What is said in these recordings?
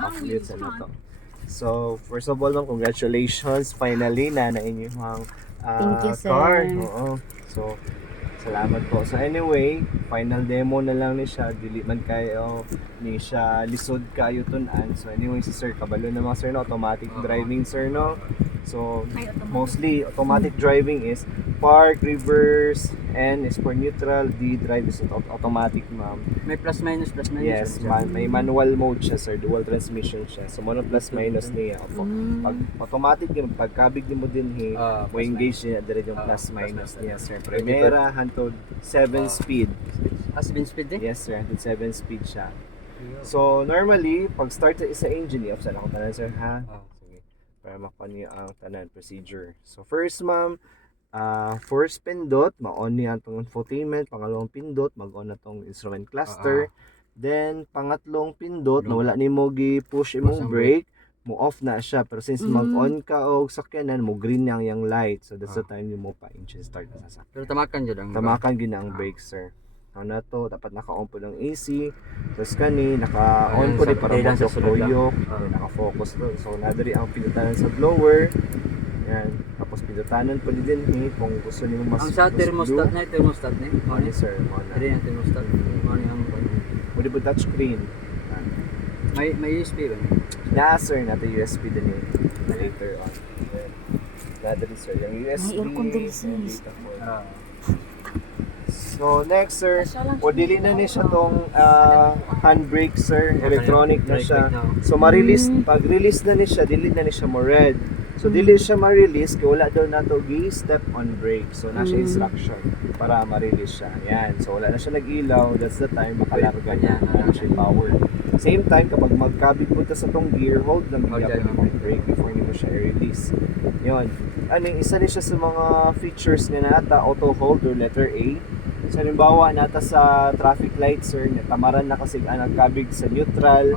off-lit sa nato. So, first of all, ma'am, congratulations. Finally, na inyong Thank you, sir. car. Oo. So, salamat po. So, anyway, final demo na lang ni siya. Dili man kayo ni siya lisod kayo tunan. So, anyway, si sir, kabalo na mga sir, no? Automatic driving, sir, no? So, mostly, automatic driving is park, reverse, N is for neutral, D, drive is automatic, ma'am. May plus minus. Yes, may manual mode siya, sir. Dual transmission siya. So, mono plus minus niya. Opo. Pag automatic yun, pagkabig din mo din, mo engage niya, dire yung plus minus niya, sir. Primera, hantod 7 speed. 7 speed din? Yes, sir. Hantod 7 speed siya. So, normally, pag start sa isa engine, i-off sa ako tanan, sir, ha? Sige. Para makuha niyo ang tanan procedure. So, first, ma'am, first pindot, ma-on niya itong infotainment. Pangalawang pindot, mag-on na itong instrument cluster. Then, pangatlong pindot, na wala ni mo gi-push imong brake, mo off na siya. Pero since mag-on ka o sakyanan, mo green yang yung light. So, that's the time yung mo pa engine start na sasakyan. Pero tamakan dyan ang Tamakan gina ang brake, sir. Ano to, dapat naka-on po ng AC. Tapos kani, naka-on po di para mag-tuyok. Naka-focus to. So, nadari ang pinutanan sa blower. Yan. Tapos pinutanan po din kung gusto niyo mas ang sa thermostat na, thermostat na. Ano, sir? Dire ang thermostat. Ano yung pwede po touchscreen. may USB ba? Sir, natin USB din later on. Nadari, sir. Yung USB. May aircon din, sis. So next, sir, o dili na ni siya tong handbrake, sir, electronic na siya. So ma-release, pag-release na ni siya, dili na ni siya mo red. So dili siya ma-release kay wala daw nato gi-step on brake. So na siya instruction para ma-release siya. Yan. So wala na siya nag-ilaw, that's the time makalarga niya na siya power. Same time kapag magkabig punta sa tong gear, hold lang niya yung brake before niyo siya i-release. Yon. Ano, isa ni siya sa mga features nga nata auto hold or letter A. So, halimbawa, nata sa traffic light, sir, tamaran na kasi nagkabig sa neutral.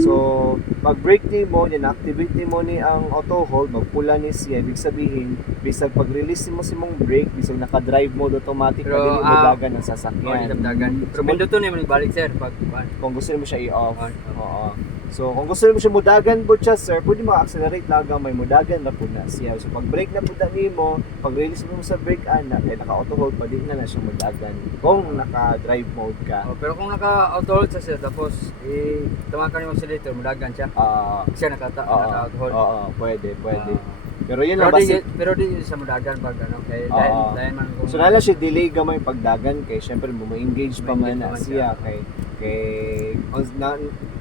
So, pag brake ni mo, activate ni mo ni ang auto hold, magpula ni siya, ibig sabihin, bisag pag-release mo si mong brake, bisag naka-drive mode automatic, dili mo dagan ang sasakyan. Pero pinduto na yung balik, sir, kung gusto mo siya i-off. Oo. So, kung gusto mo siya mudagan po siya, sir, pwede ma-accelerate laga, may mudagan na po na siya. So, pag brake na po na mo, pag release mo sa brake, naka-auto hold pa din na siya mudagan kung naka-drive mode ka. Pero kung naka-auto hold siya, tapos tamakan yung accelerator, mudagan siya. Siya naka-auto hold. Oo, pwede. Pero yun lang basi. Pero di sa mudagan pag kay dahil man kung so nala siya delay gamay pagdagan kay syempre mo engage pa man na siya kay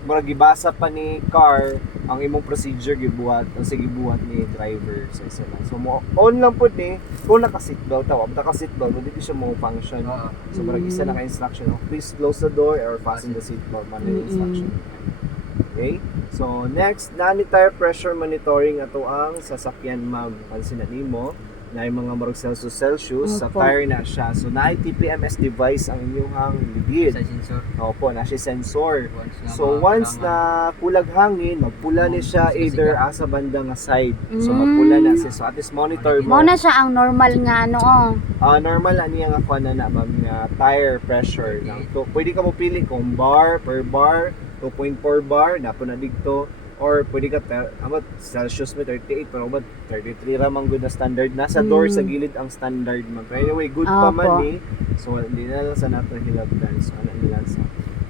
murag gibasa pa ni car ang imong procedure gibuhat o sige buhat ni driver sa isa lang. So mo on lang pud ni kung naka-seatbelt taw, naka-seatbelt mo dito siya mo function. So murag isa na ka instruction, please close the door or fasten the seatbelt man yung instruction. Okay? So, next, tire pressure monitoring ato ang sasakyan, ma'am. Pansin na nimo na yung mga marag Celsius sa tire na siya. So, na TPMS device ang inyong libid. sa sensor. Opo, na siya sensor. So, once na pulag hangin, magpula ni siya either asa banda nga side. So, magpula na siya. So, at least monitor mo. Mo na siya ang normal nga Normal ani nga ako na ma'am nga tire pressure. So, pwede ka mo pili kung bar per bar, 2.4 bar na po na dito or pwede ka amat Celsius mo 38 pero amat 33 ra man good na standard nasa door sa gilid ang standard man. Anyway, good pa man ni. So hindi na lang sa nato hilabdan. So ana nila sa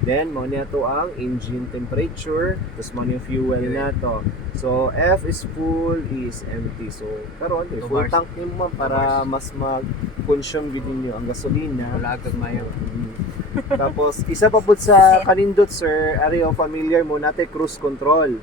then mo niya to ang engine temperature, tapos mo yung fuel na to. So F is full, E is empty. So karon full tank nimo para mas mag-consume gid ninyo ang gasolina. Wala agad mayo. Tapos isa pa pud sa kanindot, sir, ari familiar mo natin cruise control.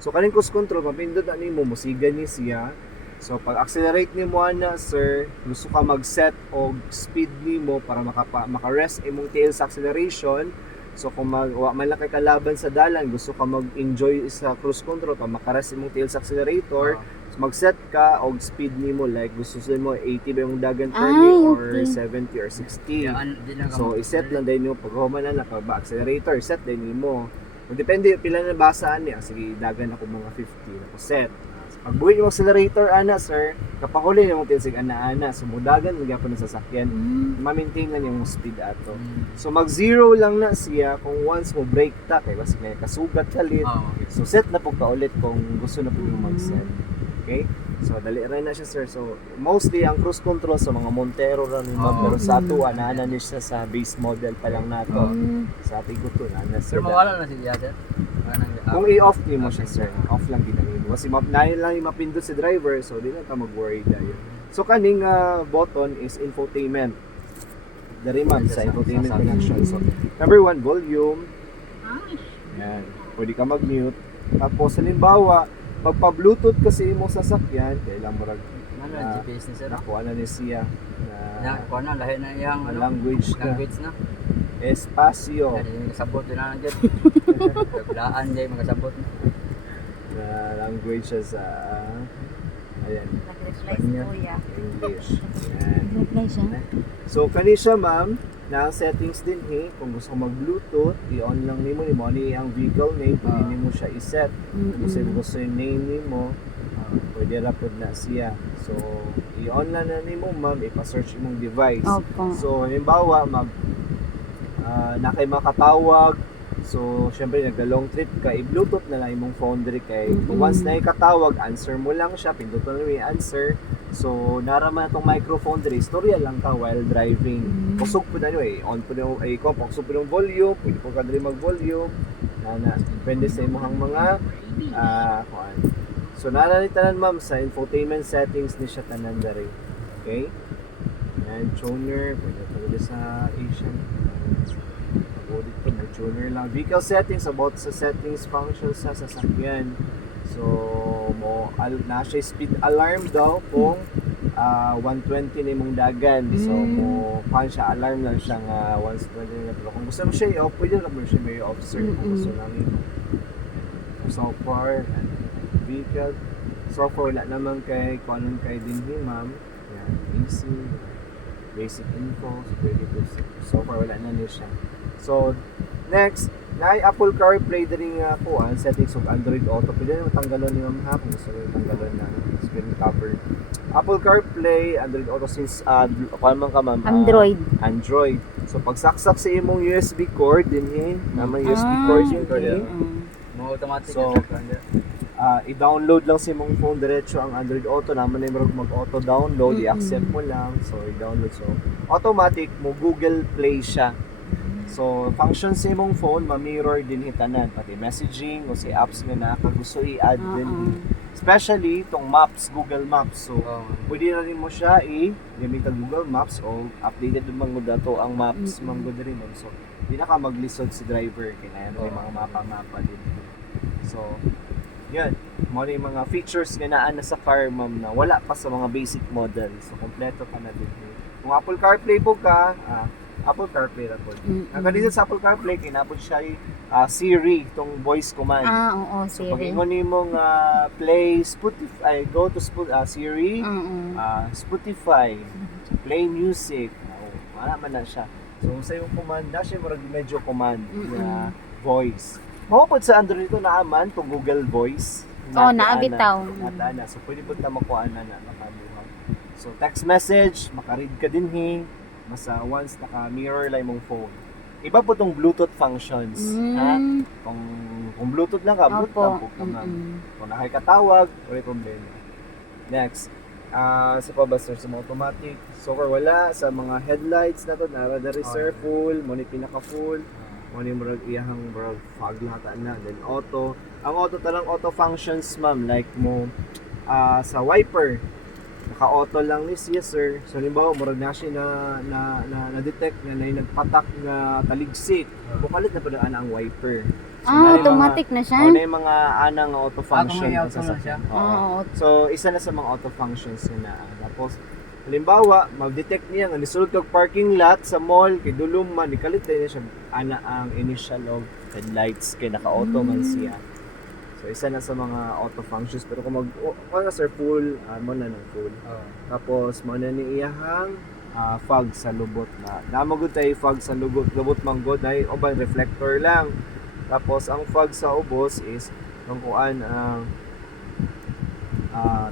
So kaning cruise control mapindot na nimo musigan ni siya. So pag accelerate nimo ana, sir, gusto ka mag-set og speed nimo para maka-rest imong tail sa acceleration. So kung man lang kay kalaban sa dalan, gusto ka mag-enjoy sa cruise control para maka-rest imong tail sa accelerator. Mag-set ka og speed nimo like gusto mo 80 ba yung dagan per day or 70 or 60. So i-set lang din mo pag human na naka-accelerator, set din nimo. Depende pila na basaan niya. Sige, dagan ako mga 50 ako set. Pagbuhi yung accelerator ana sir, kapahuli yung tinsig ana-ana, sumudagan magyapon ng sasakyan, ma-maintain lang yung speed ato. So mag zero lang na siya kung once mo brake ta kay basta may kasugat kalit. So set na po ka ulit kung gusto na po yung mag-set. Okay? So dali ra na siya sir. So mostly ang cruise control sa mga Montero ra ni ma'am, pero sa ato ana ni siya sa base model pa lang nato. Sa ating gusto na sir. Pero mawala na siya sir. Kung i-off niyo mo siya sir, off lang ginamit. Kasi nayon lang yung mapindot si driver, so di na ka mag-worry dayon. So kaning button is infotainment. Dari man sa infotainment connection. So number 1, volume. Yan. Pwede ka mag-mute. Tapos halimbawa, pagpa-bluetooth kasi imong sasakyan, kailang murag Ano GPS ni sir? nakuha na ni siya Ya, na ko na lahi na iyang language na language na. espasyo Yung sabot din na nandiyan. Blaan dyan, magkasabot na. na language siya sa ayan, Nag-reply si Kuya. English. Yan. Nag-reply siya? So kani siya ma'am, na settings din kung gusto mo mag-bluetooth, i-on lang nimo ni ang vehicle name, pwede nimo siya i-set. Kung gusto yung name nimo, pwede ra pud na siya. So i-on lang na nimo ma'am, ipa-search imong device. Opo. So halimbawa na kay makatawag, so syempre nagda-long trip ka, i-bluetooth na lang imong phone diri kay once na ikatawag, answer mo lang siya, pinduton mo yung answer. So naraman itong microphone diri, istorya lang ka while driving. Kusog po na nyo on po na ko, kusog po ng volume, pwede po ka diri mag-volume. Depende sa imong mga kuan. So tanan ma'am sa infotainment settings ni siya tanan diri. Okay? And tuner, pwede po dito sa Asian. Dito may tuner lang. Vehicle settings, about sa settings functions sa sasakyan. So na siya speed alarm daw kung 120 na imong dagan. So pan siya alarm lang siya nga 120 na, pero kung gusto mo siya i-off, pwede lang mo siya may off sir kung gusto lang ito. So far vehicle so far wala naman kay kanon kay dinhi ma'am. Yan, easy basic info, so pwede po so far wala na niya siya. So next, na Apple CarPlay diri nga kuan settings of Android Auto. Pwede na tanggalon ni ma'am ha kung gusto niyo tanggalon na screen cover. Apple CarPlay, Android Auto since kuan man ka ma'am? Android. So pagsaksak sa imong USB cord dinhi, naman USB cord yung Mo automatic So, i-download lang sa imong phone diretso ang Android Auto, naman na yung mag-auto download, i-accept mo lang, so i-download. So automatic mo Google Play siya. So function sa imong phone ma-mirror din hitanan pati messaging o si apps nga na gusto i-add din. Especially itong Maps, Google Maps. So pwede na rin mo siya i-gamit ang Google Maps o updated naman mo dato ang Maps manggo rin. So hindi na ka maglisod si driver kaya may mga mapa din. So yan, mo yung mga features nga naa na sa car ma'am na wala pa sa mga basic model. So kompleto pa na din. Kung Apple CarPlay po ka, Apple CarPlay na po. Ang ganito sa Apple CarPlay, kinapod siya Siri, itong voice command. Oo, So Siri. pag ingon nimong play Spotify, go to Siri, Spotify, play music. Wala man na siya. So sa yung command, na siya medyo command na voice. Mawapod sa Android ito naaman itong Google Voice. Naabitaw. Natana. So pwede po na makuha na makabuhat. So text message, makaread ka din basta once naka-mirror lang mong phone. Iba po itong Bluetooth functions. Ha? Kung Bluetooth lang ka, Bluetooth lang po ka ma'am. Kung nakikatawag, wala problema. Next, sa pabastor sa mga automatic. So far wala. Sa mga headlights na to, narada reserve full, muna pinaka-full. Muna yung iyahang fog lahat na. Then auto. Ang auto talang auto functions ma'am, like mo sa wiper. Naka-auto lang ni siya sir. So halimbawa, murag na siya na-detect na nagpatak na taligsik. Bukalit na po na ang wiper. So, automatic na siya? Na yung mga anang auto functions sa sasakyan. So isa na sa mga auto functions na. Tapos halimbawa, mag-detect niya nga nisulod kag parking lot sa mall kay dulum man ikalit na siya ana ang initial of headlights kay naka-auto man siya. So isa na sa mga auto functions, pero kung sir full, mo na ng full. Tapos mo na ni iyahang fog sa lubot na. Namagod tayo fog sa lubot manggod ay oban reflector lang. Tapos ang fog sa ubos is kung kuan ang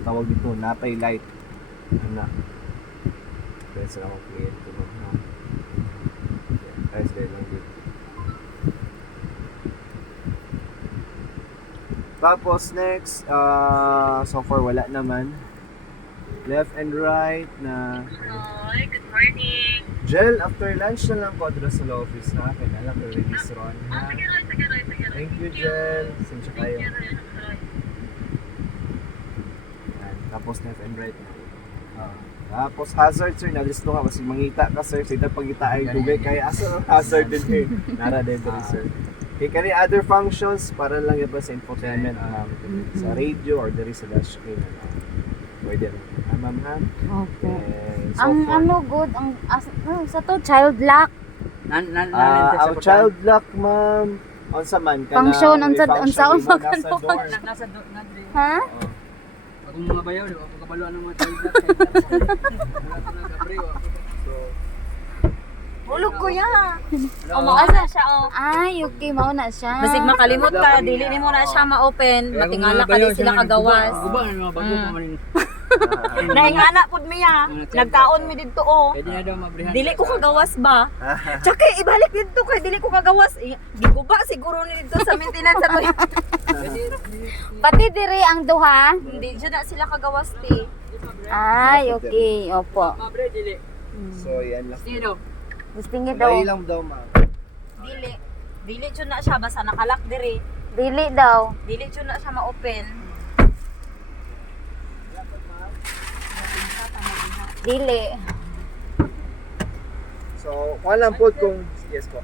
tawag dito, napay light. Ana. Kaya sa mga kliyente mo. Guys, dahil lang dito. Tapos next, so far wala naman. Left and right na Hi, good morning. gel after lunch na lang ko address sa office ha. Kaya alam ko release ron ha. Sige, Roy. Thank you, Gel. Sinsya kayo. Yan. Tapos left and right na. Tapos hazard sir, nalisto ka kasi mangita ka sir, sa ito pagita ay dugay kaya asa hazard din eh. Nara din sir. Okay, kani other functions para lang yun pa sa infotainment sa radio or diri sa dashcam. Pwede rin. Ma'am ha? Opo. And so Ang far, ano good, ang sa to child lock. ang child lock ma'am, unsa man ka Function, unsa function, unsa nasa door. Nasa do na dre. Ha? Akong mga bayaw, di ba? Ako kabaluan ng mga child lock. Ulog ko ya. Asa siya oh. Ay, okay, mao na siya. Basig makalimot ka, dili nimo na siya ma-open, matingala ka di sila kagawas. Guba na bago pa man. Naingana pud miya. Nagkaon mi didto oh. Pwede na daw mabrihan. Dili ko kagawas ba? Tsaka ibalik dito kay dili ko kagawas. Giguba siguro ni dito sa maintenance sa to. Pati diri ang duha. Hindi dyan na sila kagawas ti. Ay, okay. Opo. Mabre dili. So yan lang. Sino? Gusto niya daw. Dahil lang daw ma'am. Dili. Dili dyan na siya basta nakalak diri. Dili daw. Dili dyan na siya ma-open. Dili. So, wala lang po kung yes po.